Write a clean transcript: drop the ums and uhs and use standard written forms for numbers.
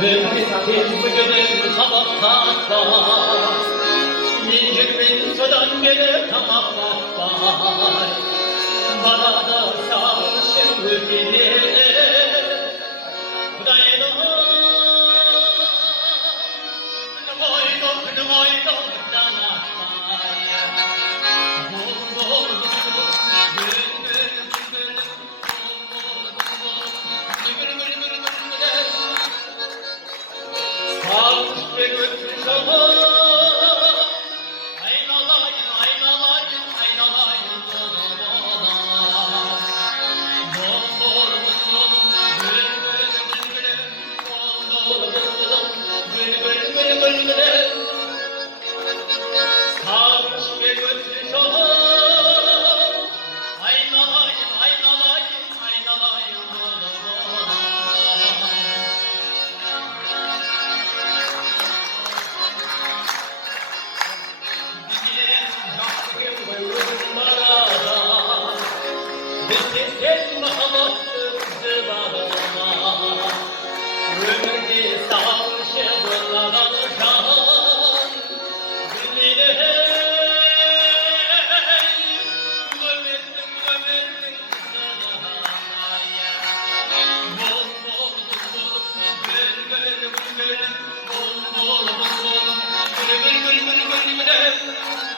Mümkün bugünün tabakta İncirmin sudan gelir tamakta var. Bana da sarışın bilir Kudayla Kınamayla dana Bul bul bul Gül gül gül Bul bul bul Gül gül gül gül Sarmış ve götür aynalayın, aynalayın, aynalayın bol bol gül gül gül gül gül gül gül sarmış ve götür aynalayın, aynalayın, aynalayın Sen mahamatın zıvama Ömrü sarşı bılagan can Diline gömüldüm gömüldüm zıvamaya Bol bol bul gül gül gül gül Bol bol bul gül gül gül gül gül